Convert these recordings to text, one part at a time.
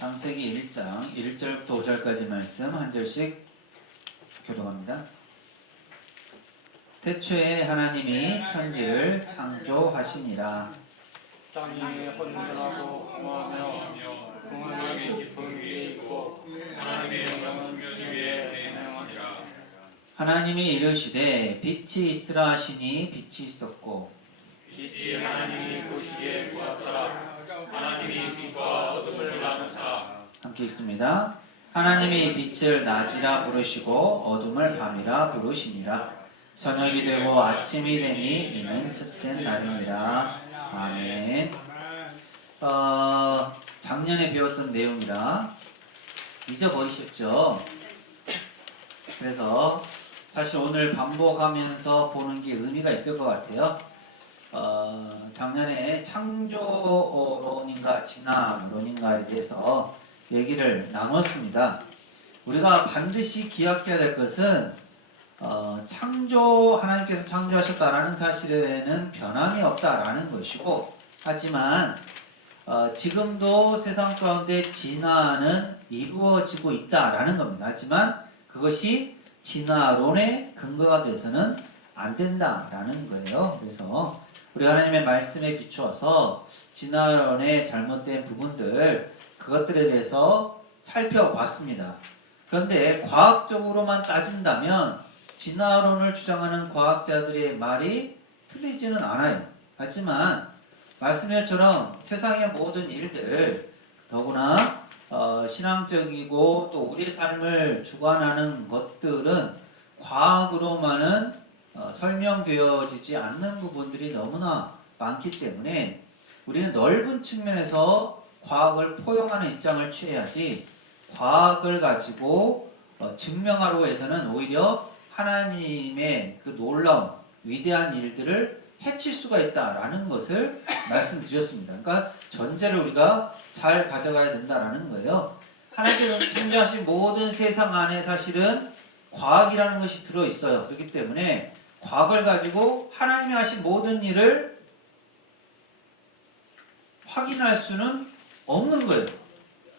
창세기 1장 1절부터 5절까지 말씀 한 절씩 교독합니다. 태초에 하나님이 천지를 창조하시니라. 땅이 혼돈하고 공허하며 공허하기 깊은 위에 있고 하나님의 영은 수면 위에 행하니라. 하나님이 이르시되 빛이 있으라 하시니 빛이 있었고 빛이 하나님이 보시기에 좋았더라. 하나님이 빛과 어둠을 나누사. 함께 읽습니다. 하나님이 빛을 낮이라 부르시고 어둠을 밤이라 부르시니라. 저녁이 되고 아침이 되니 이는 첫째 날이니라. 아멘. 작년에 배웠던 내용이라 잊어버리셨죠? 그래서 사실 오늘 반복하면서 보는 게 의미가 있을 것 같아요. 작년에 창조론인가 진화론인가에 대해서 얘기를 나눴습니다. 우리가 반드시 기억해야 될 것은 하나님께서 창조하셨다라는 사실에는 변함이 없다라는 것이고, 하지만 지금도 세상 가운데 진화는 이루어지고 있다라는 겁니다. 하지만 그것이 진화론의 근거가 돼서는 안 된다라는 거예요. 그래서 우리 하나님의 말씀에 비추어서 진화론의 잘못된 부분들, 그것들에 대해서 살펴봤습니다. 그런데 과학적으로만 따진다면 진화론을 주장하는 과학자들의 말이 틀리지는 않아요. 하지만 말씀처럼 세상의 모든 일들, 더구나 신앙적이고 또 우리 삶을 주관하는 것들은 과학으로만은 설명되어지지 않는 부분들이 너무나 많기 때문에 우리는 넓은 측면에서 과학을 포용하는 입장을 취해야지, 과학을 가지고 증명하려고 해서는 오히려 하나님의 그 놀라운 위대한 일들을 해칠 수가 있다라는 것을 말씀드렸습니다. 그러니까 전제를 우리가 잘 가져가야 된다라는 거예요. 하나님께서 창조하신 모든 세상 안에 사실은 과학이라는 것이 들어있어요. 그렇기 때문에 과학을 가지고 하나님이 하신 모든 일을 확인할 수는 없는 거예요.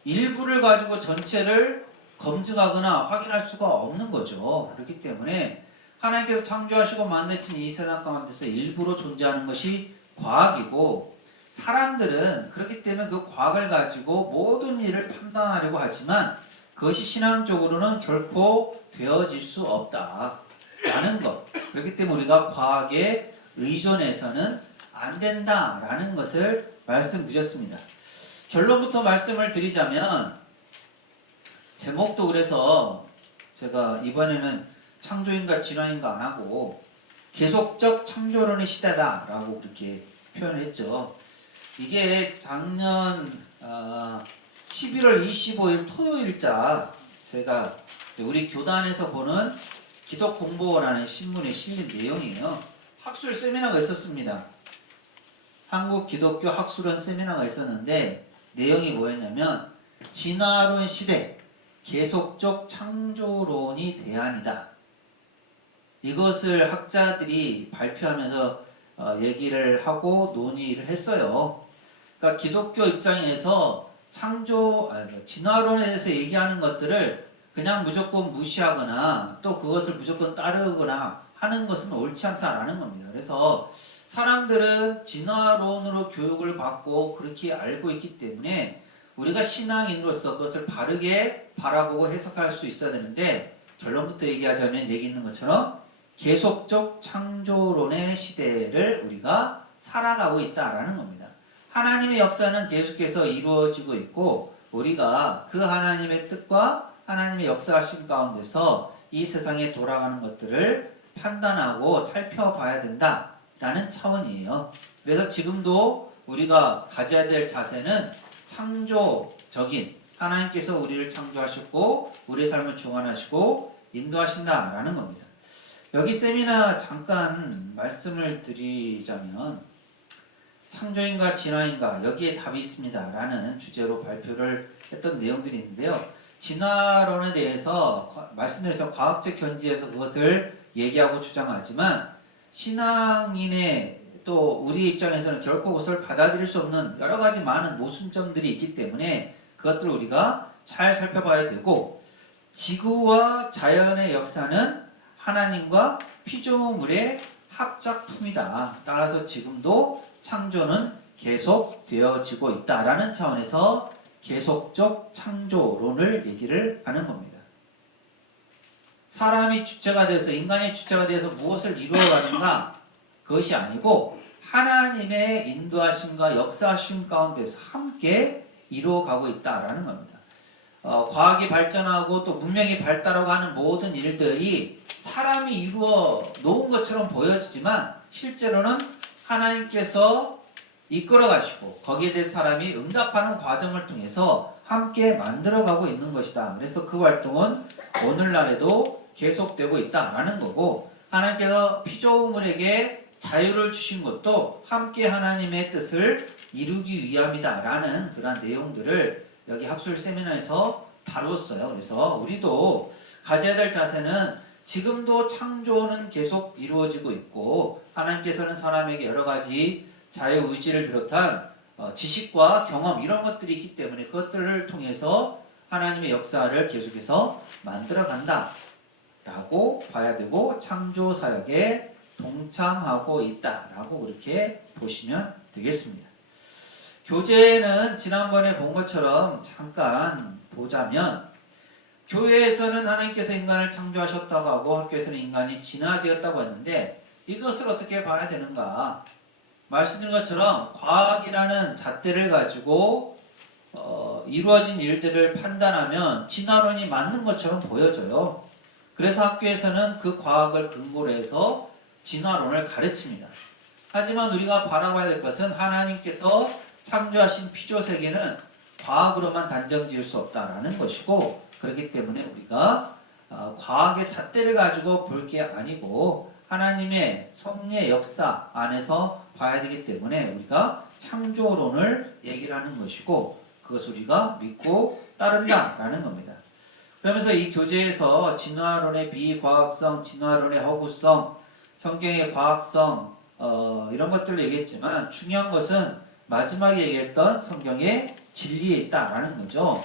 일부를 가지고 전체를 검증하거나 확인할 수가 없는 거죠. 그렇기 때문에 하나님께서 창조하시고 만드신 이 세상 가운데서 일부로 존재하는 것이 과학이고, 사람들은 그렇기 때문에 그 과학을 가지고 모든 일을 판단하려고 하지만 그것이 신앙적으로는 결코 되어질 수 없다라는 것. 그렇기 때문에 우리가 과학에 의존해서는 안 된다라는 것을 말씀드렸습니다. 결론부터 말씀을 드리자면, 제목도 그래서 제가 이번에는 창조인가 진화인가 안 하고 계속적 창조론의 시대다라고 그렇게 표현을 했죠. 이게 작년 11월 25일 토요일자 제가 우리 교단에서 보는 기독공보라는 신문에 실린 내용이에요. 학술 세미나가 있었습니다. 한국 기독교 학술원 세미나가 있었는데 내용이 뭐였냐면, 진화론 시대, 계속적 창조론이 대안이다. 이것을 학자들이 발표하면서 얘기를 하고 논의를 했어요. 그러니까 기독교 입장에서 진화론에 대해서 얘기하는 것들을 그냥 무조건 무시하거나 또 그것을 무조건 따르거나 하는 것은 옳지 않다라는 겁니다. 그래서 사람들은 진화론으로 교육을 받고 그렇게 알고 있기 때문에 우리가 신앙인으로서 그것을 바르게 바라보고 해석할 수 있어야 되는데, 결론부터 얘기하자면 얘기 있는 것처럼 계속적 창조론의 시대를 우리가 살아가고 있다라는 겁니다. 하나님의 역사는 계속해서 이루어지고 있고, 우리가 그 하나님의 뜻과 하나님의 역사하심 가운데서 이 세상에 돌아가는 것들을 판단하고 살펴봐야 된다라는 차원이에요. 그래서 지금도 우리가 가져야 될 자세는 창조적인, 하나님께서 우리를 창조하셨고 우리의 삶을 주관하시고 인도하신다라는 겁니다. 여기 세미나 잠깐 말씀을 드리자면, 창조인가 진화인가 여기에 답이 있습니다 라는 주제로 발표를 했던 내용들이 있는데요. 진화론에 대해서 말씀드려서 과학적 견지에서 그것을 얘기하고 주장하지만, 신앙인의 또 우리 입장에서는 결코 그것을 받아들일 수 없는 여러 가지 많은 모순점들이 있기 때문에 그것들을 우리가 잘 살펴봐야 되고, 지구와 자연의 역사는 하나님과 피조물의 합작품이다. 따라서 지금도 창조는 계속 되어지고 있다라는 차원에서 계속적 창조론을 얘기를 하는 겁니다. 사람이 주체가 돼서, 인간이 주체가 돼서 무엇을 이루어가는가? 그것이 아니고 하나님의 인도하심과 역사하심 가운데서 함께 이루어가고 있다라는 겁니다. 과학이 발전하고 또 문명이 발달하고 하는 모든 일들이 사람이 이루어 놓은 것처럼 보여지지만 실제로는 하나님께서 이끌어 가시고 거기에 대해 사람이 응답하는 과정을 통해서 함께 만들어가고 있는 것이다. 그래서 그 활동은 오늘날에도 계속되고 있다라는 거고, 하나님께서 피조물에게 자유를 주신 것도 함께 하나님의 뜻을 이루기 위함이다라는 그런 내용들을 여기 학술 세미나에서 다루었어요. 그래서 우리도 가져야 될 자세는 지금도 창조는 계속 이루어지고 있고, 하나님께서는 사람에게 여러 가지 자유의지를 비롯한 지식과 경험 이런 것들이 있기 때문에 그것들을 통해서 하나님의 역사를 계속해서 만들어 간다 라고 봐야 되고, 창조 사역에 동참하고 있다 라고 그렇게 보시면 되겠습니다. 교재는 지난번에 본 것처럼 잠깐 보자면, 교회에서는 하나님께서 인간을 창조하셨다고 하고 학교에서는 인간이 진화되었다고 했는데, 이것을 어떻게 봐야 되는가? 말씀드린 것처럼 과학이라는 잣대를 가지고 이루어진 일들을 판단하면 진화론이 맞는 것처럼 보여져요. 그래서 학교에서는 그 과학을 근거로 해서 진화론을 가르칩니다. 하지만 우리가 바라봐야 될 것은 하나님께서 창조하신 피조세계는 과학으로만 단정 지을 수 없다라는 것이고, 그렇기 때문에 우리가 과학의 잣대를 가지고 볼 게 아니고 하나님의 성의 역사 안에서 봐야 되기 때문에 우리가 창조론을 얘기를 하는 것이고, 그것을 우리가 믿고 따른다라는 겁니다. 그러면서 이 교재에서 진화론의 비과학성, 진화론의 허구성, 성경의 과학성 이런 것들을 얘기했지만, 중요한 것은 마지막에 얘기했던 성경의 진리에 있다라는 거죠.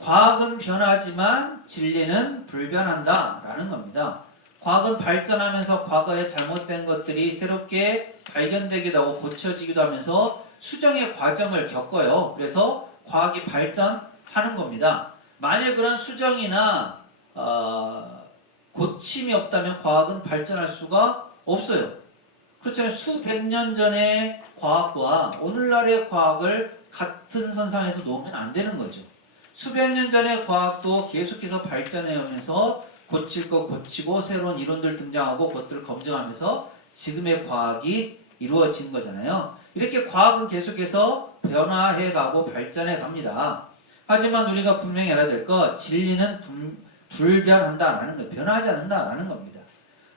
과학은 변하지만 진리는 불변한다라는 겁니다. 과학은 발전하면서 과거에 잘못된 것들이 새롭게 발견되기도 하고 고쳐지기도 하면서 수정의 과정을 겪어요. 그래서 과학이 발전하는 겁니다. 만일 그런 수정이나 고침이 없다면 과학은 발전할 수가 없어요. 그렇잖아요. 수백 년 전의 과학과 오늘날의 과학을 같은 선상에서 놓으면 안 되는 거죠. 수백 년 전의 과학도 계속해서 발전해 오면서 고칠 거 고치고 새로운 이론들 등장하고 그것들을 검증하면서 지금의 과학이 이루어진 거잖아요. 이렇게 과학은 계속해서 변화해 가고 발전해 갑니다. 하지만 우리가 분명히 알아야 될 것, 진리는 불변한다라는 거, 변하지 않는다라는 겁니다.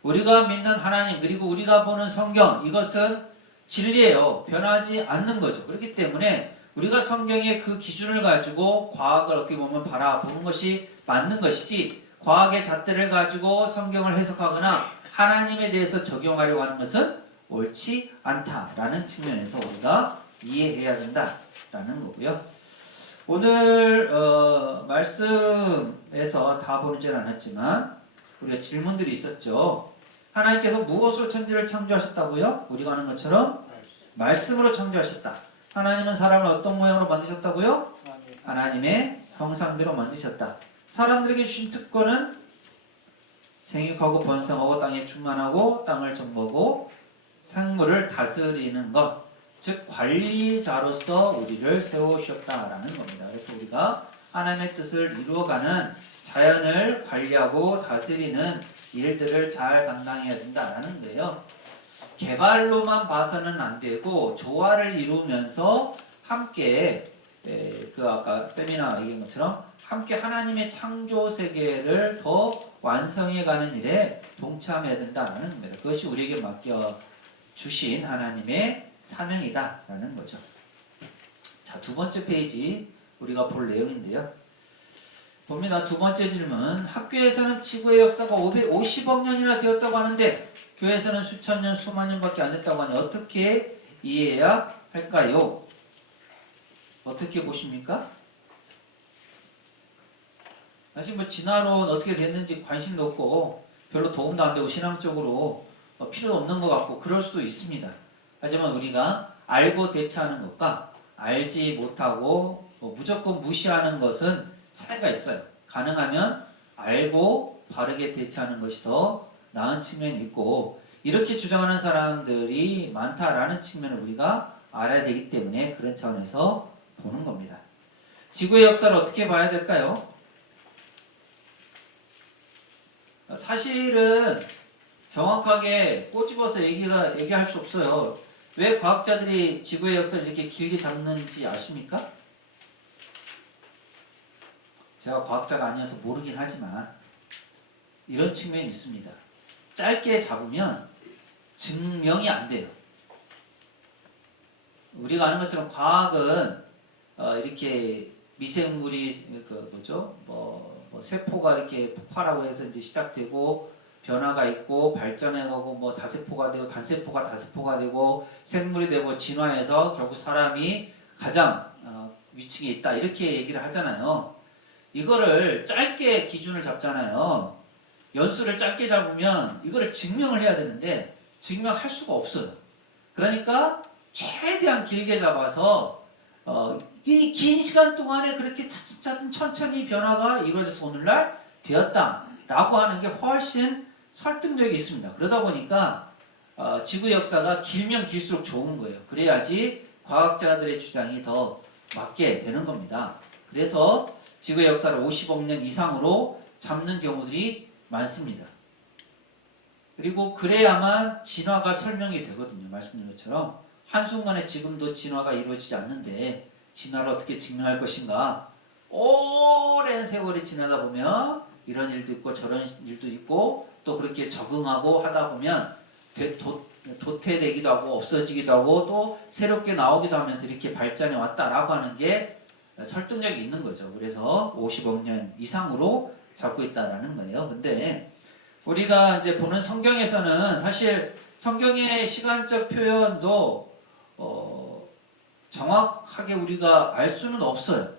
우리가 믿는 하나님 그리고 우리가 보는 성경, 이것은 진리예요. 변하지 않는 거죠. 그렇기 때문에 우리가 성경의 그 기준을 가지고 과학을 어떻게 보면 바라보는 것이 맞는 것이지, 과학의 잣대를 가지고 성경을 해석하거나 하나님에 대해서 적용하려고 하는 것은 옳지 않다라는 측면에서 우리가 이해해야 된다라는 거고요. 오늘 말씀에서 다 보지는 않았지만 우리가 질문들이 있었죠. 하나님께서 무엇으로 천지를 창조하셨다고요? 우리가 아는 것처럼 말씀으로 창조하셨다. 하나님은 사람을 어떤 모양으로 만드셨다고요? 하나님의 형상대로 만드셨다. 사람들에게 주신 특권은 생육하고 번성하고 땅에 충만하고 땅을 정복하고 생물을 다스리는 것, 즉 관리자로서 우리를 세우셨다라는 겁니다. 그래서 우리가 하나님의 뜻을 이루어가는 자연을 관리하고 다스리는 일들을 잘 감당해야 된다라는 거예요. 개발로만 봐서는 안 되고 조화를 이루면서 함께 그 아까 세미나 얘기한 것처럼 함께 하나님의 창조 세계를 더 완성해가는 일에 동참해야 된다는 겁니다. 그것이 우리에게 맡겨 주신 하나님의 사명이다라는 거죠. 자, 두 번째 페이지 우리가 볼 내용인데요. 봅니다. 두 번째 질문. 학교에서는 지구의 역사가 550억 년이나 되었다고 하는데 교회에서는 수천 년, 수만 년밖에 안 됐다고 하니 어떻게 이해해야 할까요? 어떻게 보십니까? 사실 뭐 진화론 어떻게 됐는지 관심도 없고 별로 도움도 안 되고 신앙적으로 필요도 없는 것 같고 그럴 수도 있습니다. 하지만 우리가 알고 대처하는 것과 알지 못하고 무조건 무시하는 것은 차이가 있어요. 가능하면 알고 바르게 대처하는 것이 더 나은 측면이 있고 이렇게 주장하는 사람들이 많다라는 측면을 우리가 알아야 되기 때문에 그런 차원에서 보는 겁니다. 지구의 역사를 어떻게 봐야 될까요? 사실은 정확하게 꼬집어서 얘기할 수 없어요. 왜 과학자들이 지구의 역사를 이렇게 길게 잡는지 아십니까? 제가 과학자가 아니어서 모르긴 하지만 이런 측면이 있습니다. 짧게 잡으면 증명이 안 돼요. 우리가 아는 것처럼 과학은 이렇게 미생물이 뭐 세포가 이렇게 폭발하고 해서 이제 시작되고 변화가 있고 발전해가고 뭐 다세포가 되고 단세포가 다세포가 되고 생물이 되고 진화해서 결국 사람이 가장 위층에 있다 이렇게 얘기를 하잖아요. 이거를 짧게 기준을 잡잖아요. 연수를 짧게 잡으면 이거를 증명을 해야 되는데 증명할 수가 없어요. 그러니까 최대한 길게 잡아서 이 긴 시간 동안에 그렇게 차츰 천천히 변화가 이루어져서 오늘날 되었다라고 하는 게 훨씬 설득력이 있습니다. 그러다 보니까 지구 역사가 길면 길수록 좋은 거예요. 그래야지 과학자들의 주장이 더 맞게 되는 겁니다. 그래서 지구 역사를 50억 년 이상으로 잡는 경우들이 많습니다. 그리고 그래야만 진화가 설명이 되거든요. 말씀드린 것처럼 한순간에 지금도 진화가 이루어지지 않는데 진화를 어떻게 증명할 것인가? 오랜 세월이 지나다 보면 이런 일도 있고 저런 일도 있고 또 그렇게 적응하고 하다 보면 도태되기도 하고 없어지기도 하고 또 새롭게 나오기도 하면서 이렇게 발전해 왔다라고 하는 게 설득력이 있는 거죠. 그래서 50억 년 이상으로 잡고 있다라는 거예요. 근데 우리가 이제 보는 성경에서는 사실 성경의 시간적 표현도 정확하게 우리가 알 수는 없어요.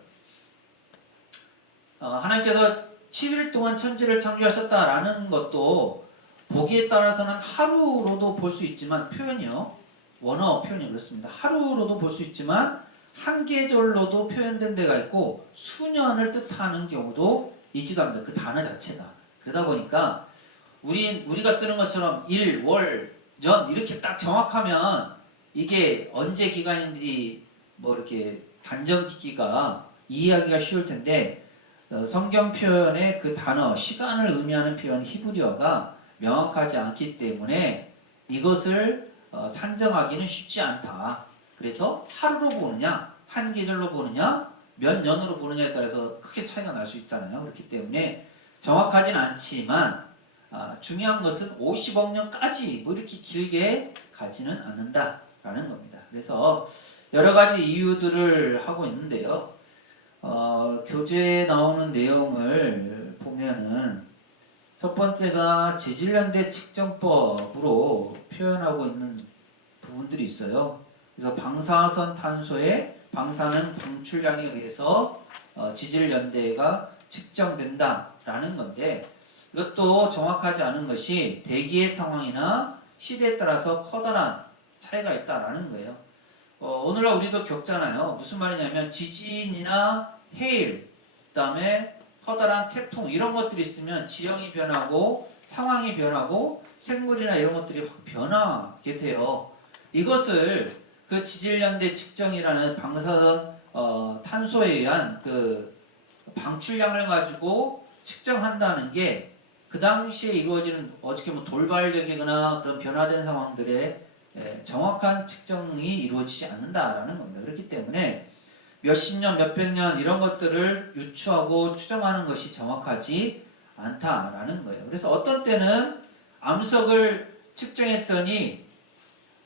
하나님께서 7일 동안 천지를 창조하셨다라는 것도 보기에 따라서는 하루로도 볼 수 있지만 표현이요. 원어 표현이 그렇습니다. 하루로도 볼 수 있지만 한 계절로도 표현된 데가 있고 수년을 뜻하는 경우도 있기도 합니다. 그 단어 자체가. 그러다 보니까 우리가 쓰는 것처럼 일, 월, 년 이렇게 딱 정확하면 이게 언제 기간인지 뭐 이렇게 단정 짓기가 이해하기가 쉬울 텐데 성경 표현의 그 단어, 시간을 의미하는 표현 히브리어가 명확하지 않기 때문에 이것을 산정하기는 쉽지 않다. 그래서 하루로 보느냐, 한 계절로 보느냐, 몇 년으로 보느냐에 따라서 크게 차이가 날 수 있잖아요. 그렇기 때문에 정확하진 않지만 중요한 것은 50억 년까지 뭐 이렇게 길게 가지는 않는다라는 겁니다. 그래서 여러 가지 이유들을 하고 있는데요. 교재에 나오는 내용을 보면은 첫 번째가 지질연대 측정법으로 표현하고 있는 부분들이 있어요. 그래서 방사선 탄소의 방사능 방출량에 의해서 지질연대가 측정된다라는 건데 이것도 정확하지 않은 것이 대기의 상황이나 시대에 따라서 커다란 차이가 있다라는 거예요. 오늘날 우리도 겪잖아요. 무슨 말이냐면 지진이나 해일, 그다음에 커다란 태풍 이런 것들이 있으면 지형이 변하고 상황이 변하고 생물이나 이런 것들이 확 변하게 돼요. 이것을 그 지질연대 측정이라는 방사선 탄소에 의한 그 방출량을 가지고 측정한다는 게 그 당시에 이루어지는 어떻게 보면 돌발적이거나 그런 변화된 상황들의 정확한 측정이 이루어지지 않는다라는 겁니다. 그렇기 때문에 몇십 년, 몇백 년 이런 것들을 유추하고 추정하는 것이 정확하지 않다라는 거예요. 그래서 어떤 때는 암석을 측정했더니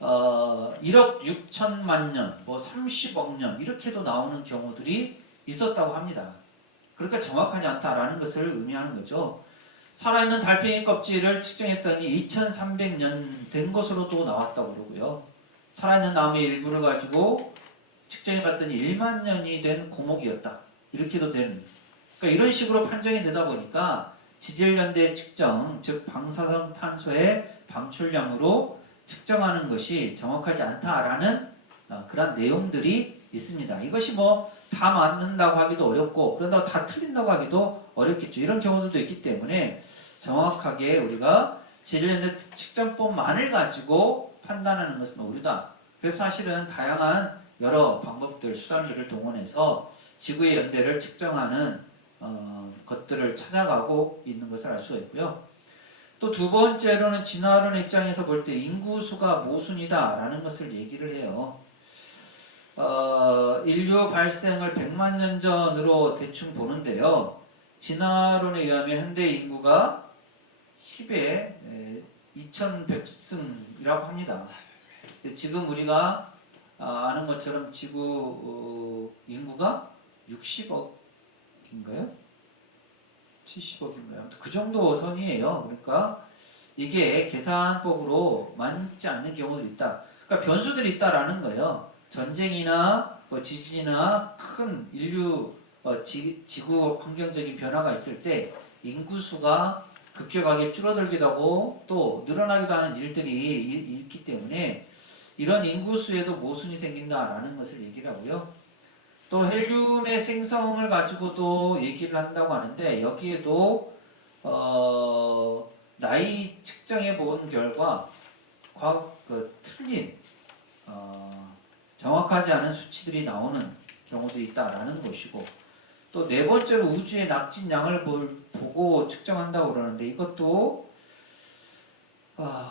1억 6천만 년, 뭐 30억 년 이렇게도 나오는 경우들이 있었다고 합니다. 그러니까 정확하지 않다라는 것을 의미하는 거죠. 살아있는 달팽이 껍질을 측정했더니 2300년 된 것으로도 나왔다고 그러고요. 살아있는 나무의 일부를 가지고 측정해봤더니 1만 년이 된 고목이었다. 이렇게도 된 그러니까 이런 식으로 판정이 되다 보니까 지질연대 측정, 즉 방사성탄소의 방출량으로 측정하는 것이 정확하지 않다라는 그런 내용들이 있습니다. 이것이 뭐 다 맞는다고 하기도 어렵고 그런다고 다 틀린다고 하기도 어렵겠죠. 이런 경우들도 있기 때문에 정확하게 우리가 지질연대 측정법만을 가지고 판단하는 것은 오류다. 그래서 사실은 다양한 여러 방법들, 수단들을 동원해서 지구의 연대를 측정하는 것들을 찾아가고 있는 것을 알 수가 있고요. 또 두 번째로는 진화론 입장에서 볼 때 인구수가 모순이다라는 것을 얘기를 해요. 인류 발생을 100만 년 전으로 대충 보는데요. 진화론에 의하면 현대 인구가 10에 2100승이라고 합니다. 지금 우리가 아는 것처럼 지구 인구가 60억인가요? 70억인가요? 아무튼 그 정도 선이에요. 그러니까 이게 계산법으로 맞지 않는 경우도 있다. 그러니까 변수들이 있다라는 거예요. 전쟁이나 지진이나 큰 인류 지구 환경적인 변화가 있을 때 인구수가 급격하게 줄어들기도 하고 또 늘어나기도 하는 일들이 있기 때문에 이런 인구수에도 모순이 생긴다라는 것을 얘기를 하고요. 또 헬륨의 생성을 가지고도 얘기를 한다고 하는데 여기에도 나이 측정해 본 결과 틀린 정확하지 않은 수치들이 나오는 경우도 있다라는 것이고 또 네 번째로 우주의 낙진량을 보고 측정한다고 그러는데 이것도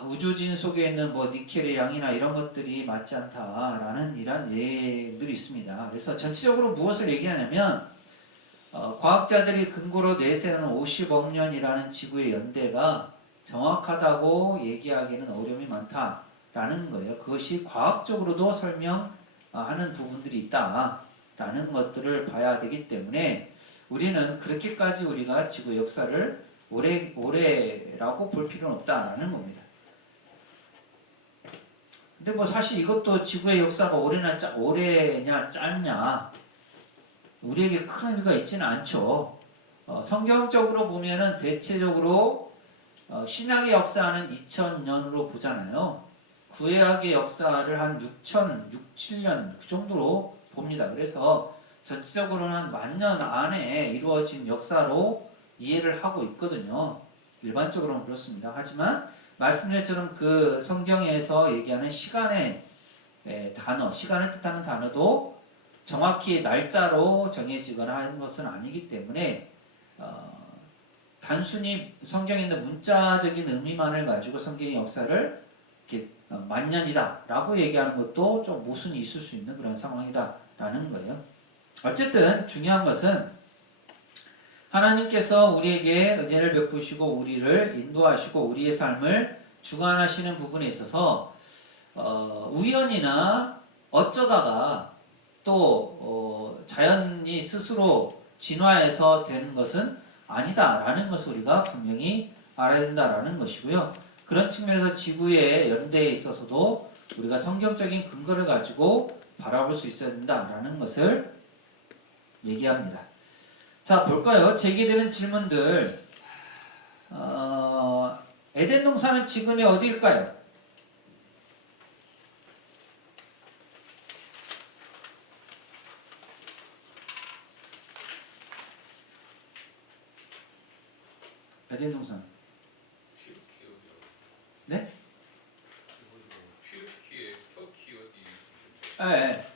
우주진 속에 있는 뭐 니켈의 양이나 이런 것들이 맞지 않다라는 이런 예들이 있습니다. 그래서 전체적으로 무엇을 얘기하냐면 과학자들이 근거로 내세우는 50억 년이라는 지구의 연대가 정확하다고 얘기하기는 어려움이 많다라는 거예요. 그것이 과학적으로도 설명하는 부분들이 있다라는 것들을 봐야 되기 때문에 우리는 그렇게까지 우리가 지구 역사를 오래라고 볼 필요는 없다라는 겁니다. 근데 뭐 사실 이것도 지구의 역사가 오래냐 짧냐 우리에게 큰 의미가 있지는 않죠. 성경적으로 보면은 대체적으로 신약의 역사는 2000년으로 보잖아요. 구약의 역사를 한 7년 그 정도로 봅니다. 그래서 전체적으로는 한 10,000년 안에 이루어진 역사로 이해를 하고 있거든요. 일반적으로는 그렇습니다. 하지만 말씀드린 것처럼 그 성경에서 얘기하는 시간의 단어, 시간을 뜻하는 단어도 정확히 날짜로 정해지거나 하는 것은 아니기 때문에 단순히 성경에 있는 문자적인 의미만을 가지고 성경의 역사를 이렇게 10,000년이다 라고 얘기하는 것도 좀 모순이 있을 수 있는 그런 상황이다 라는 거예요. 어쨌든 중요한 것은 하나님께서 우리에게 은혜를 베푸시고 우리를 인도하시고 우리의 삶을 주관하시는 부분에 있어서 우연이나 어쩌다가 또 자연이 스스로 진화해서 되는 것은 아니다라는 것을 우리가 분명히 알아야 된다라는 것이고요. 그런 측면에서 지구의 연대에 있어서도 우리가 성경적인 근거를 가지고 바라볼 수 있어야 된다라는 것을 얘기합니다. 자, 볼까요? 제기되는 질문들. 에덴 동산은 지금이 어디일까요? 에덴 동산. 네? 네.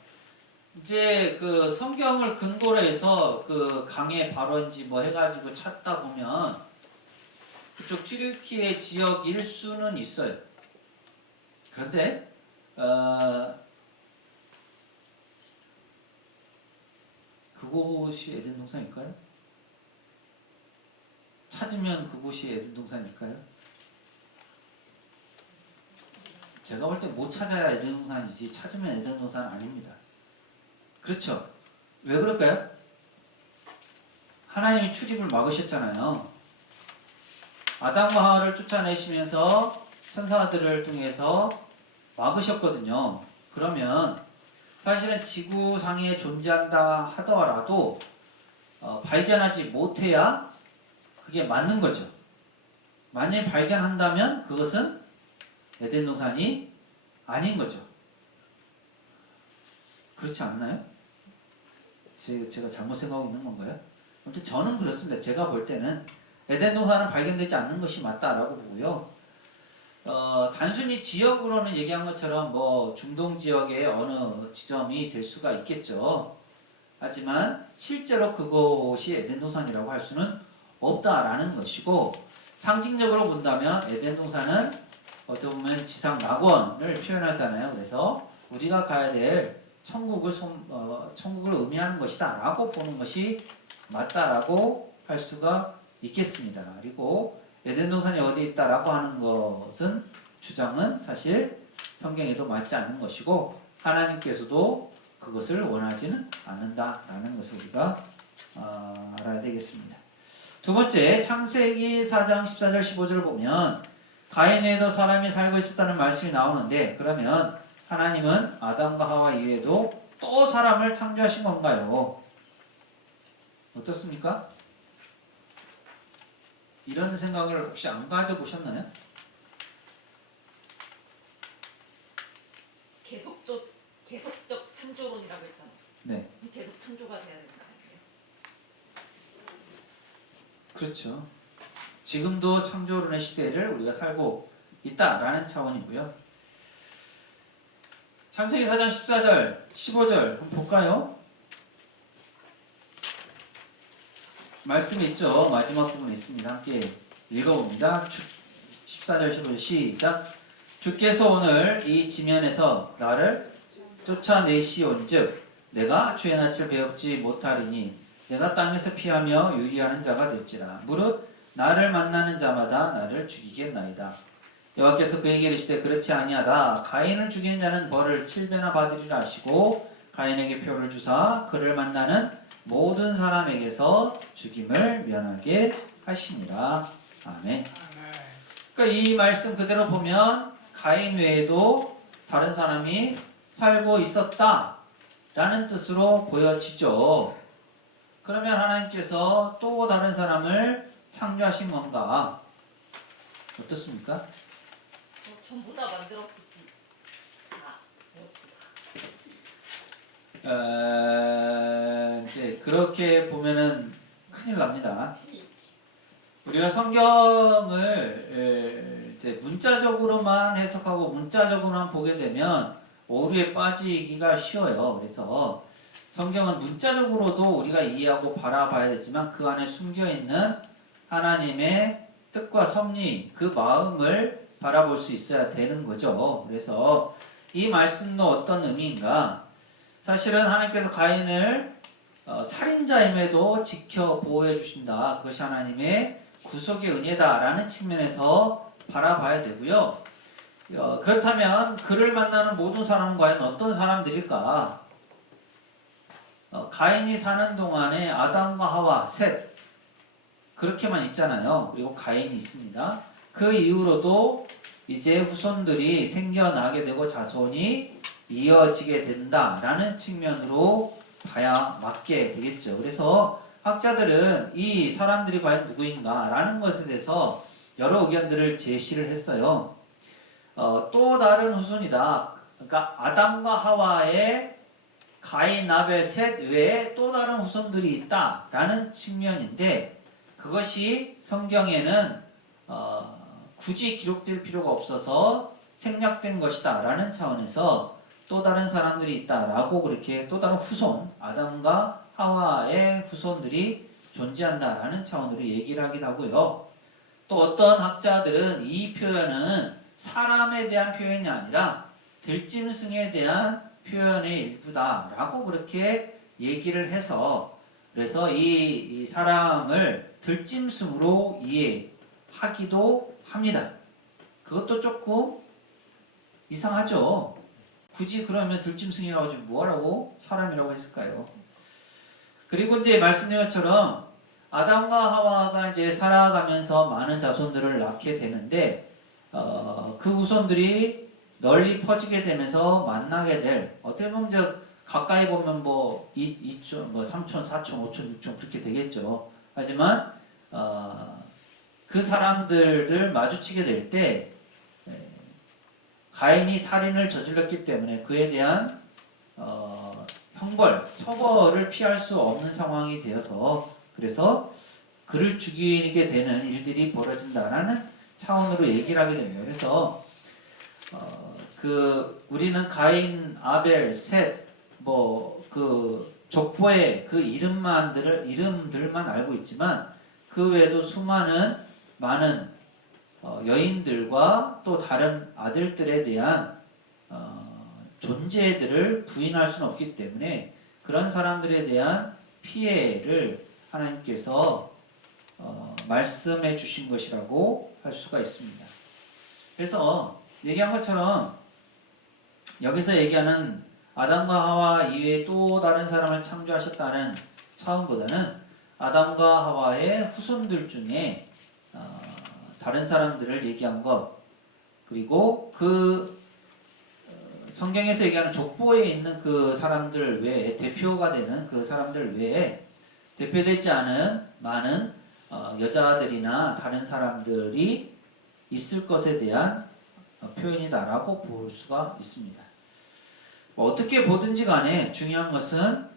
이제 그 성경을 근거로 해서 그 강의 발원지 뭐 해가지고 찾다 보면 그쪽 튀르키예 지역일 수는 있어요. 그런데 그곳이 에덴 동산일까요? 찾으면 그곳이 에덴 동산일까요? 제가 볼 때 못 찾아야 에덴 동산이지 찾으면 에덴 동산 아닙니다. 그렇죠? 왜 그럴까요? 하나님이 출입을 막으셨잖아요. 아담과 하와를 쫓아내시면서 천사들을 통해서 막으셨거든요. 그러면 사실은 지구상에 존재한다 하더라도 발견하지 못해야 그게 맞는 거죠. 만약에 발견한다면 그것은 에덴 동산이 아닌 거죠. 그렇지 않나요? 제가 잘못 생각하고 있는 건가요? 아무튼 저는 그렇습니다. 제가 볼 때는 에덴 동산은 발견되지 않는 것이 맞다라고 보고요. 단순히 지역으로는 얘기한 것처럼 뭐 중동 지역의 어느 지점이 될 수가 있겠죠. 하지만 실제로 그곳이 에덴 동산이라고 할 수는 없다라는 것이고, 상징적으로 본다면 에덴 동산은 어떻게 보면 지상 낙원을 표현하잖아요. 그래서 우리가 가야 될 천국을 의미하는 것이다 라고 보는 것이 맞다라고 할 수가 있겠습니다. 그리고 에덴 동산이 어디 있다라고 하는 것은 주장은 사실 성경에도 맞지 않는 것이고, 하나님께서도 그것을 원하지는 않는다라는 것을 우리가 알아야 되겠습니다. 두 번째, 창세기 4장 14절 15절 보면 가인에도 사람이 살고 있었다는 말씀이 나오는데, 그러면 하나님은 아담과 하와 이외에도 또 사람을 창조하신 건가요? 어떻습니까? 이런 생각을 혹시 안 가져보셨나요? 계속적 창조론이라고 했잖아요. 네. 계속 창조가 돼야 되는 거 아니에요? 그렇죠. 지금도 창조론의 시대를 우리가 살고 있다라는 차원이고요. 창세기 4장 14절, 15절 한번 볼까요? 말씀이 있죠. 마지막 부분에 있습니다. 함께 읽어봅니다. 14절, 15절 시작. 주께서 오늘 이 지면에서 나를 쫓아내시온즉 내가 주의 낯을 배웁지 못하리니 내가 땅에서 피하며 유리하는 자가 될지라. 무릇 나를 만나는 자마다 나를 죽이겠나이다. 여호와께서 그에게 이르시되 그렇지 아니하다. 가인을 죽이는 자는 벌을 7배나 받으리라 하시고 가인에게 표를 주사 그를 만나는 모든 사람에게서 죽임을 면하게 하시니라. 아멘. 그러니까 이 말씀 그대로 보면 가인 외에도 다른 사람이 살고 있었다라는 뜻으로 보여지죠. 그러면 하나님께서 또 다른 사람을 창조하신 건가? 어떻습니까? 전부 다 만들었겠지. 이제 그렇게 보면은 큰일 납니다. 우리가 성경을 이제 문자적으로만 해석하고 문자적으로만 보게 되면 오류에 빠지기가 쉬워요. 그래서 성경은 문자적으로도 우리가 이해하고 바라봐야 되지만 그 안에 숨겨있는 하나님의 뜻과 섭리, 그 마음을 바라볼 수 있어야 되는 거죠. 그래서 이 말씀도 어떤 의미인가? 사실은 하나님께서 가인을 살인자임에도 지켜 보호해 주신다. 그것이 하나님의 구속의 은혜다라는 측면에서 바라봐야 되고요. 그렇다면 그를 만나는 모든 사람은 과연 어떤 사람들일까? 가인이 사는 동안에 아담과 하와, 셋 그렇게만 있잖아요. 그리고 가인이 있습니다. 그 이후로도 이제 후손들이 생겨나게 되고 자손이 이어지게 된다라는 측면으로 봐야 맞게 되겠죠. 그래서 학자들은 이 사람들이 과연 누구인가라는 것에 대해서 여러 의견들을 제시를 했어요. 또 다른 후손이다. 그러니까 아담과 하와의 가인, 아벨, 셋 외에 또 다른 후손들이 있다라는 측면인데, 그것이 성경에는 굳이 기록될 필요가 없어서 생략된 것이다 라는 차원에서 또 다른 사람들이 있다라고, 그렇게 또 다른 후손, 아담과 하와의 후손들이 존재한다라는 차원으로 얘기를 하기도 하고요. 또 어떤 학자들은 이 표현은 사람에 대한 표현이 아니라 들짐승에 대한 표현의 일부다라고 그렇게 얘기를 해서, 그래서 이 사람을 들짐승으로 이해하기도 합니다. 그것도 조금 이상하죠. 굳이 그러면 들짐승이라고 하지 뭐하라고 사람이라고 했을까요? 그리고 이제 말씀드린 것처럼 아담과 하와가 이제 살아가면서 많은 자손들을 낳게 되는데, 그 후손들이 널리 퍼지게 되면서 만나게 될, 어떻게 보면 가까이 보면 뭐 2촌, 뭐 3촌, 4촌, 5촌, 6촌 그렇게 되겠죠. 하지만 그 사람들을 마주치게 될 때 가인이 살인을 저질렀기 때문에 그에 대한 형벌, 처벌을 피할 수 없는 상황이 되어서 그래서 그를 죽이게 되는 일들이 벌어진다라는 차원으로 얘기를 하게 됩니다. 그래서 우리는 가인, 아벨, 셋, 뭐 그 족보의 그 이름들만 알고 있지만 그 외에도 수많은 많은 여인들과 또 다른 아들들에 대한 존재들을 부인할 수는 없기 때문에 그런 사람들에 대한 피해를 하나님께서 말씀해 주신 것이라고 할 수가 있습니다. 그래서 얘기한 것처럼 여기서 얘기하는 아담과 하와 이외에 또 다른 사람을 창조하셨다는 차원보다는 아담과 하와의 후손들 중에 다른 사람들을 얘기한 것, 그리고 그 성경에서 얘기하는 족보에 있는 그 사람들 외에, 대표가 되는 그 사람들 외에 대표되지 않은 많은 여자들이나 다른 사람들이 있을 것에 대한 표현이다라고 볼 수가 있습니다. 어떻게 보든지 간에 중요한 것은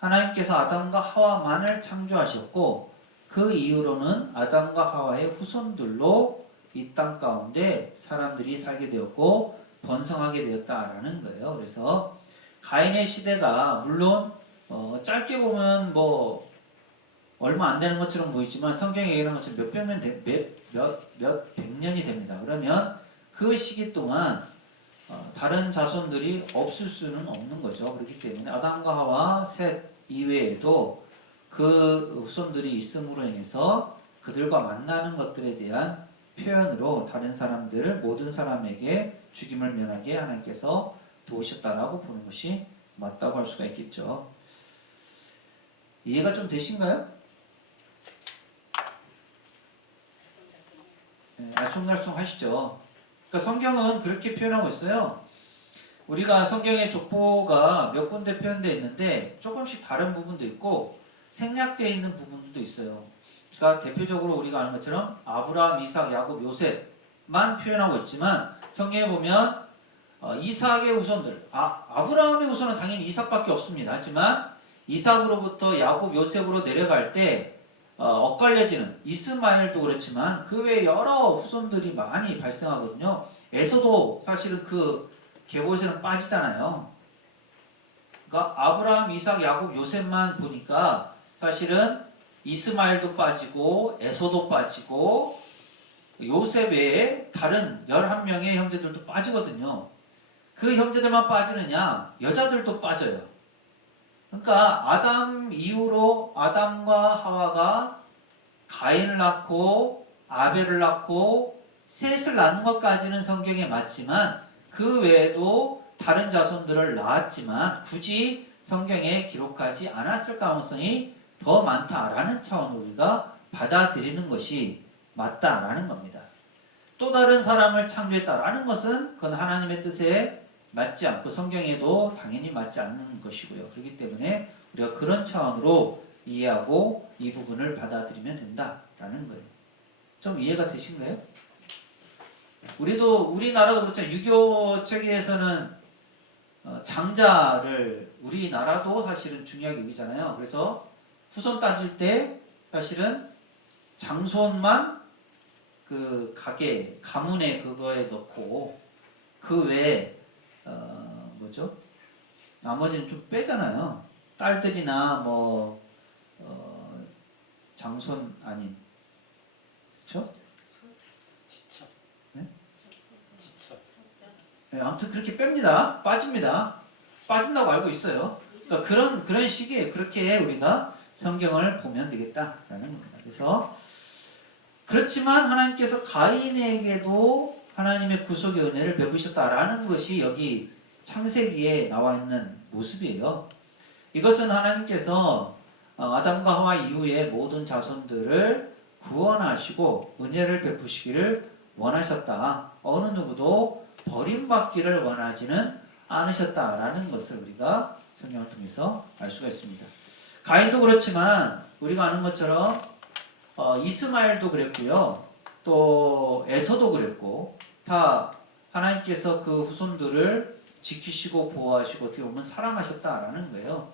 하나님께서 아담과 하와만을 창조하셨고 그 이후로는 아담과 하와의 후손들로 이 땅 가운데 사람들이 살게 되었고 번성하게 되었다라는 거예요. 그래서 가인의 시대가 물론 짧게 보면 뭐 얼마 안 되는 것처럼 보이지만 성경에 얘기하는 것처럼 몇백 년이 됩니다. 그러면 그 시기 동안 다른 자손들이 없을 수는 없는 거죠. 그렇기 때문에 아담과 하와 셋 이외에도 그 후손들이 있음으로 인해서 그들과 만나는 것들에 대한 표현으로 다른 사람들, 모든 사람에게 죽임을 면하게 하나님께서 도우셨다라고 보는 것이 맞다고 할 수가 있겠죠. 이해가 좀 되신가요? 네, 알쏭달쏭 하시죠. 그러니까 성경은 그렇게 표현하고 있어요. 우리가 성경의 족보가 몇 군데 표현되어 있는데 조금씩 다른 부분도 있고 생략되어 있는 부분도 있어요. 그러니까 대표적으로 우리가 아는 것처럼 아브라함, 이삭, 야곱, 요셉만 표현하고 있지만 성경에 보면 이삭의 후손들, 아브라함의 후손은 당연히 이삭밖에 없습니다. 하지만 이삭으로부터 야곱, 요셉으로 내려갈 때 엇갈려지는 이스마엘도 그렇지만 그 외에 여러 후손들이 많이 발생하거든요. 에서도 사실은 그 계보에서는 빠지잖아요. 그러니까 아브라함, 이삭, 야곱, 요셉만 보니까 사실은 이스마엘도 빠지고 에서도 빠지고 요셉 외에 다른 11명의 형제들도 빠지거든요. 그 형제들만 빠지느냐? 여자들도 빠져요. 그러니까 아담 이후로 아담과 하와가 가인을 낳고 아벨을 낳고 셋을 낳는 것까지는 성경에 맞지만 그 외에도 다른 자손들을 낳았지만 굳이 성경에 기록하지 않았을 가능성이 더 많다라는 차원으로 우리가 받아들이는 것이 맞다라는 겁니다. 또 다른 사람을 창조했다라는 것은 그건 하나님의 뜻에 맞지 않고 성경에도 당연히 맞지 않는 것이고요. 그렇기 때문에 우리가 그런 차원으로 이해하고 이 부분을 받아들이면 된다라는 거예요. 좀 이해가 되신가요? 우리나라도 그렇죠. 유교 체계에서는 장자를 우리나라도 사실은 중요하게 여기잖아요. 그래서 후손 따질 때 사실은 장손만 그 가문에 그거에 넣고 그 외에 나머지는 좀 빼잖아요. 딸들이나 장손 아닌, 그렇죠? 네? 네, 아무튼 그렇게 뺍니다. 빠집니다. 빠진다고 알고 있어요. 그러니까 그런 시기에 그렇게 우리가 성경을 보면 되겠다라는 겁니다. 그래서 그렇지만 하나님께서 가인에게도 하나님의 구속의 은혜를 베푸셨다라는 것이 여기 창세기에 나와 있는 모습이에요. 이것은 하나님께서 아담과 하와 이후에 모든 자손들을 구원하시고 은혜를 베푸시기를 원하셨다. 어느 누구도 버림받기를 원하지는 않으셨다라는 것을 우리가 성경을 통해서 알 수가 있습니다. 가인도 그렇지만 우리가 아는 것처럼 이스마엘도 그랬고요. 또 에서도 그랬고 다 하나님께서 그 후손들을 지키시고 보호하시고 어떻게 보면 사랑하셨다라는 거예요.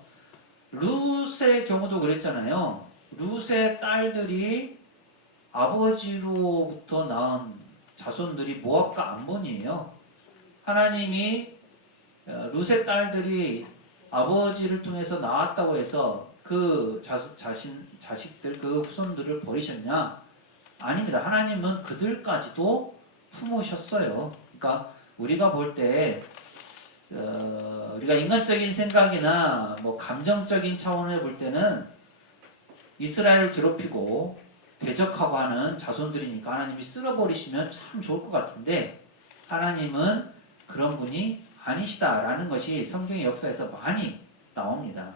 룻의 경우도 그랬잖아요. 룻의 딸들이 아버지로부터 낳은 자손들이 모압과 암몬이에요. 하나님이 룻의 딸들이 아버지를 통해서 나왔다고 해서 그 자식들, 그 후손들을 버리셨냐? 아닙니다. 하나님은 그들까지도 품으셨어요. 그러니까 우리가 볼 때 우리가 인간적인 생각이나 뭐 감정적인 차원을 볼 때는 이스라엘을 괴롭히고 대적하고 하는 자손들이니까 하나님이 쓸어버리시면 참 좋을 것 같은데 하나님은 그런 분이 아니시다라는 것이 성경의 역사에서 많이 나옵니다.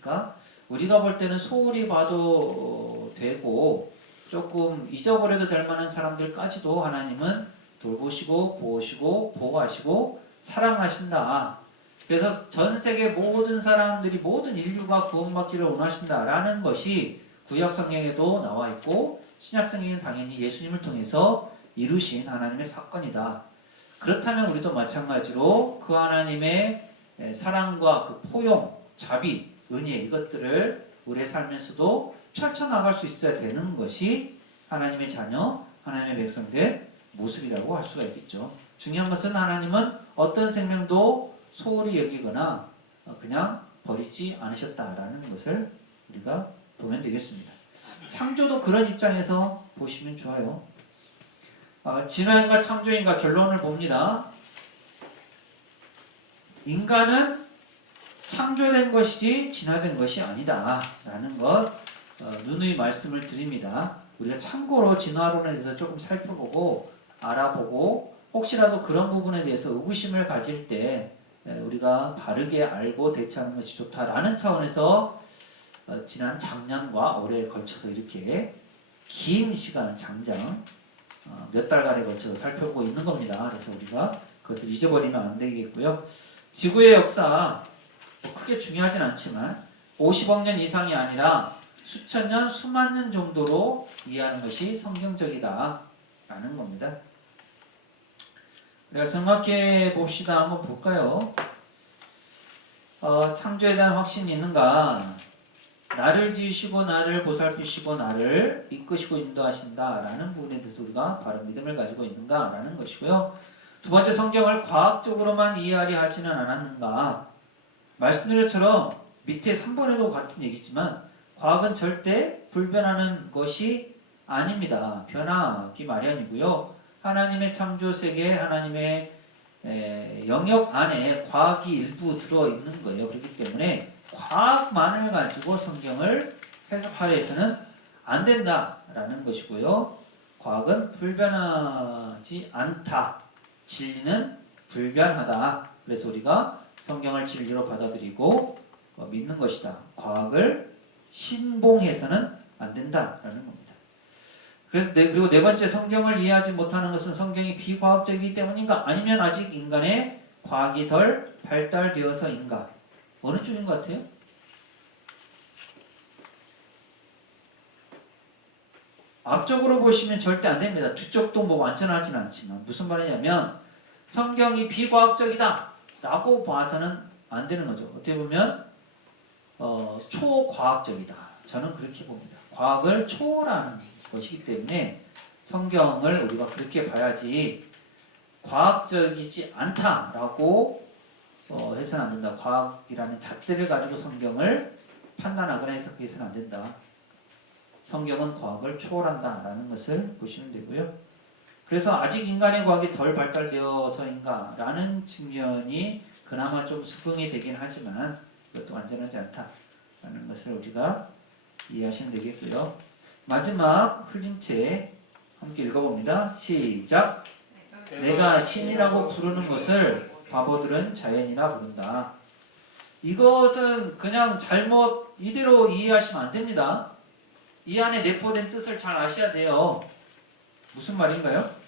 그러니까 우리가 볼 때는 소홀히 봐도 되고 조금 잊어버려도 될 만한 사람들까지도 하나님은 돌보시고 보시고 보호하시고 사랑하신다. 그래서 전 세계 모든 사람들이 모든 인류가 구원받기를 원하신다라는 것이 구약 성경에도 나와 있고 신약 성경은 당연히 예수님을 통해서 이루신 하나님의 사건이다. 그렇다면 우리도 마찬가지로 그 하나님의 사랑과 그 포용, 자비, 은혜 이것들을 우리의 삶에서도 펼쳐나갈 수 있어야 되는 것이 하나님의 자녀, 하나님의 백성들 모습이라고 할 수가 있겠죠. 중요한 것은 하나님은 어떤 생명도 소홀히 여기거나 그냥 버리지 않으셨다라는 것을 우리가 보면 되겠습니다. 창조도 그런 입장에서 보시면 좋아요. 진화인과 창조인과 결론을 봅니다. 인간은 창조된 것이지 진화된 것이 아니다 라는 것 누누이 말씀을 드립니다. 우리가 참고로 진화론에 대해서 조금 살펴보고 알아보고 혹시라도 그런 부분에 대해서 의구심을 가질 때 우리가 바르게 알고 대처하는 것이 좋다라는 차원에서 지난 작년과 올해에 걸쳐서 이렇게 긴 시간 장장 몇 달간에 걸쳐서 살펴보고 있는 겁니다. 그래서 우리가 그것을 잊어버리면 안 되겠고요. 지구의 역사 크게 중요하진 않지만 50억 년 이상이 아니라 수천 년, 수만 년 정도로 이해하는 것이 성경적이다 라는 겁니다. 우리가 생각해 봅시다. 한번 볼까요? 창조에 대한 확신이 있는가? 나를 지으시고 나를 보살피시고 나를 이끄시고 인도하신다 라는 부분에 대해서 우리가 바른 믿음을 가지고 있는가 라는 것이고요. 두 번째, 성경을 과학적으로만 이해하려 하지는 않았는가? 말씀드린 것처럼 밑에 3번에도 같은 얘기지만 과학은 절대 불변하는 것이 아닙니다. 변하기 마련이고요. 하나님의 창조 세계, 하나님의 영역 안에 과학이 일부 들어있는 거예요. 그렇기 때문에 과학만을 가지고 성경을 해석하려 해서는 안 된다라는 것이고요. 과학은 불변하지 않다. 진리는 불변하다. 그래서 우리가 성경을 진리로 받아들이고 믿는 것이다. 과학을 신봉해서는 안 된다라는 겁니다. 그래서 그리고 네 번째, 성경을 이해하지 못하는 것은 성경이 비과학적이기 때문인가? 아니면 아직 인간의 과학이 덜 발달되어서인가? 어느 쪽인 것 같아요? 앞쪽으로 보시면 절대 안 됩니다. 뒤쪽도 뭐 완전하진 않지만 무슨 말이냐면 성경이 비과학적이다 라고 봐서는 안 되는 거죠. 어떻게 보면 초과학적이다. 저는 그렇게 봅니다. 과학을 초월하는 것이기 때문에 성경을 우리가 그렇게 봐야지 과학적이지 않다라고 해서는 안 된다. 과학이라는 잣대를 가지고 성경을 판단하거나 해석해서는 안 된다. 성경은 과학을 초월한다라는 것을 보시면 되고요. 그래서 아직 인간의 과학이 덜 발달되어서인가 라는 측면이 그나마 좀 수긍이 되긴 하지만 그것도 완전하지 않다라는 것을 우리가 이해하시면 되겠고요. 마지막 흘림체 함께 읽어봅니다. 시작. 내가 신이라고 부르는 것을 바보들은 자연이라 부른다. 이것은 그냥 잘못 이대로 이해하시면 안 됩니다. 이 안에 내포된 뜻을 잘 아셔야 돼요. 무슨 말인가요?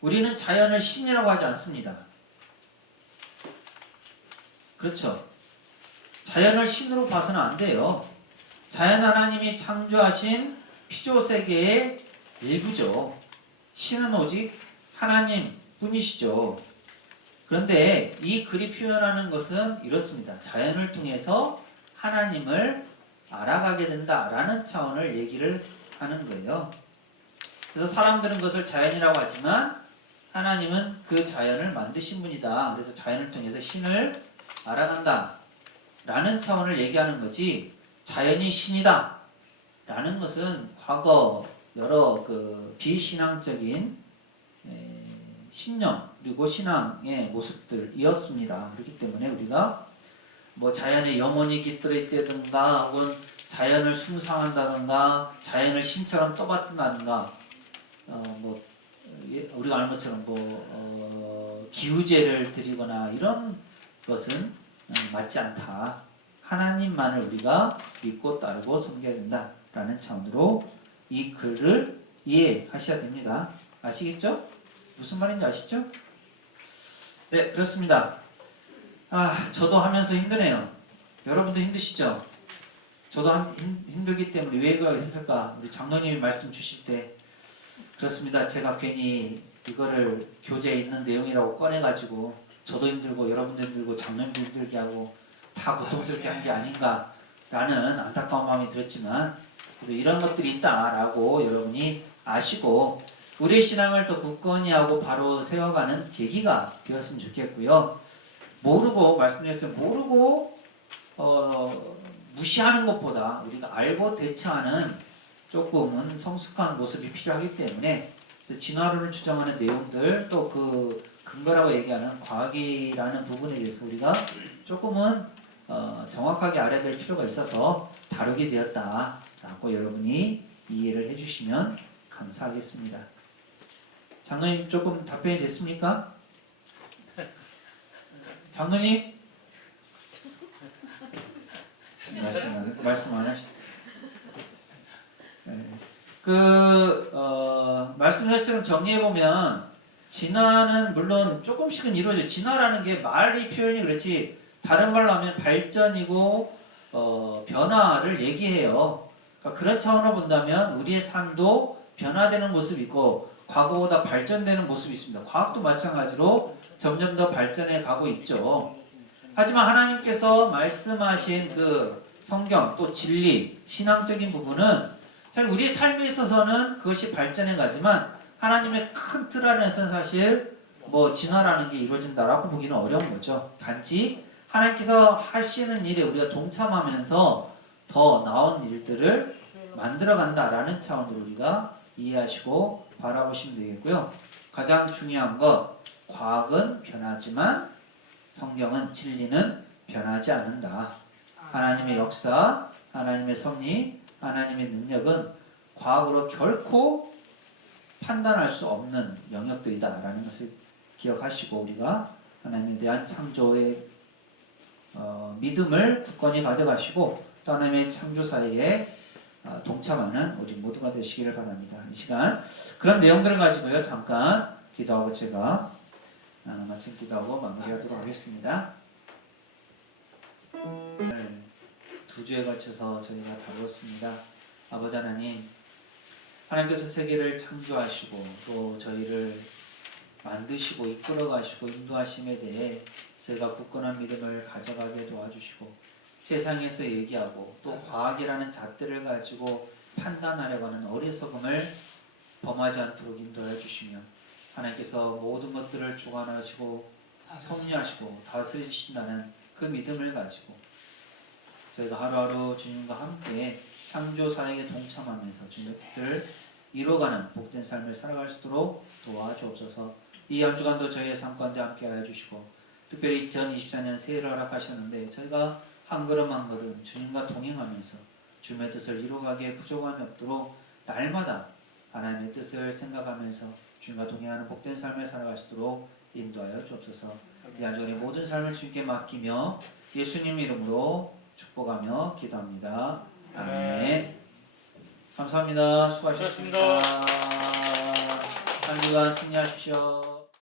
우리는 자연을 신이라고 하지 않습니다. 그렇죠. 자연을 신으로 봐서는 안 돼요. 자연 하나님이 창조하신 피조세계의 일부죠. 신은 오직 하나님 뿐이시죠. 그런데 이 글이 표현하는 것은 이렇습니다. 자연을 통해서 하나님을 알아가게 된다라는 차원을 얘기를 하는 거예요. 그래서 사람들은 그것을 자연이라고 하지만 하나님은 그 자연을 만드신 분이다. 그래서 자연을 통해서 신을 알아간다 라는 차원을 얘기하는 거지, 자연이 신이다 라는 것은 과거 여러 그 비신앙적인 신념 그리고 신앙의 모습들이었습니다. 그렇기 때문에 우리가 뭐 자연에 영혼이 깃들어 있다든가 혹은 자연을 숭상한다든가 자연을 신처럼 떠받든다든가 우리가 아는 것처럼 기우제를 드리거나 이런 것은 맞지 않다. 하나님만을 우리가 믿고 따르고 섬겨야 된다라는 차원으로 이 글을 이해하셔야 됩니다. 아시겠죠? 무슨 말인지 아시죠? 네, 그렇습니다. 저도 하면서 힘드네요. 여러분도 힘드시죠? 저도 힘들기 때문에 왜 그렇게 했을까? 우리 장로님이 말씀 주실 때 그렇습니다. 제가 괜히 이거를 교재에 있는 내용이라고 꺼내가지고 저도 힘들고 여러분도 힘들고 장로님도 힘들게 하고 다 고통스럽게 한 게 아닌가라는 안타까운 마음이 들었지만 그래도 이런 것들이 있다라고 여러분이 아시고 우리의 신앙을 더 굳건히 하고 바로 세워가는 계기가 되었으면 좋겠고요. 모르고 말씀드렸지만 모르고 무시하는 것보다 우리가 알고 대처하는 조금은 성숙한 모습이 필요하기 때문에 진화론을 주장하는 내용들 또 그 근거라고 얘기하는 과학이라는 부분에 대해서 우리가 조금은 정확하게 알아야 될 필요가 있어서 다루게 되었다라고 여러분이 이해를 해주시면 감사하겠습니다. 장로님 조금 답변이 됐습니까? 장로님? 말씀 안 하시. 네. 말씀처럼 정리해 보면 진화는 물론 조금씩은 이루어져요. 진화라는 게 말이 표현이 그렇지 다른 말로 하면 발전이고 변화를 얘기해요. 그러니까 그런 차원으로 본다면 우리의 삶도 변화되는 모습이 있고 과거보다 발전되는 모습이 있습니다. 과학도 마찬가지로 점점 더 발전해 가고 있죠. 하지만 하나님께서 말씀하신 그 성경 또 진리, 신앙적인 부분은 사실 우리 삶에 있어서는 그것이 발전해 가지만 하나님의 큰 틀 안에서는 사실 진화라는 게 이루어진다라고 보기는 어려운 거죠. 단지 하나님께서 하시는 일에 우리가 동참하면서 더 나은 일들을 만들어 간다라는 차원으로 우리가 이해하시고 바라보시면 되겠고요. 가장 중요한 것, 과학은 변하지만 성경은 진리는 변하지 않는다. 하나님의 역사, 하나님의 섭리, 하나님의 능력은 과학으로 결코 판단할 수 없는 영역들이다라는 것을 기억하시고 우리가 하나님에 대한 창조의 믿음을 굳건히 가져가시고 또 하나님의 창조사에 동참하는 우리 모두가 되시기를 바랍니다. 이 시간 그런 내용들을 가지고요. 잠깐 기도하고 제가 마침 기도하고 마무리하도록 하겠습니다. 오늘 2주에 걸쳐서 저희가 다루었습니다. 아버지 하나님, 하나님께서 세계를 창조하시고 또 저희를 만드시고 이끌어가시고 인도하심에 대해 제가 굳건한 믿음을 가져가게 도와주시고 세상에서 얘기하고 또 과학이라는 잣대를 가지고 판단하려고 하는 어리석음을 범하지 않도록 인도해 주시며 하나님께서 모든 것들을 주관하시고 섭리하시고 다스리신다는 그 믿음을 가지고 저희가 하루하루 주님과 함께 창조사에게 동참하면서 주님의 뜻을 이뤄가는 복된 삶을 살아갈 수 있도록 도와주옵소서. 이 한 주간도 저희의 삶 가운데 함께 하여 주시고 특별히 2024년 새해를 허락하셨는데 저희가 한 걸음 한 걸음 주님과 동행하면서 주님의 뜻을 이루어가기에 부족함이 없도록 날마다 하나님의 뜻을 생각하면서 주님과 동행하는 복된 삶을 살아갈 수 있도록 인도하여 주옵소서. 이 한 주간의 모든 삶을 주님께 맡기며 예수님 이름으로 축복하며 기도합니다. 아멘. 감사합니다. 수고하셨습니다. 한 주간 승리하십시오.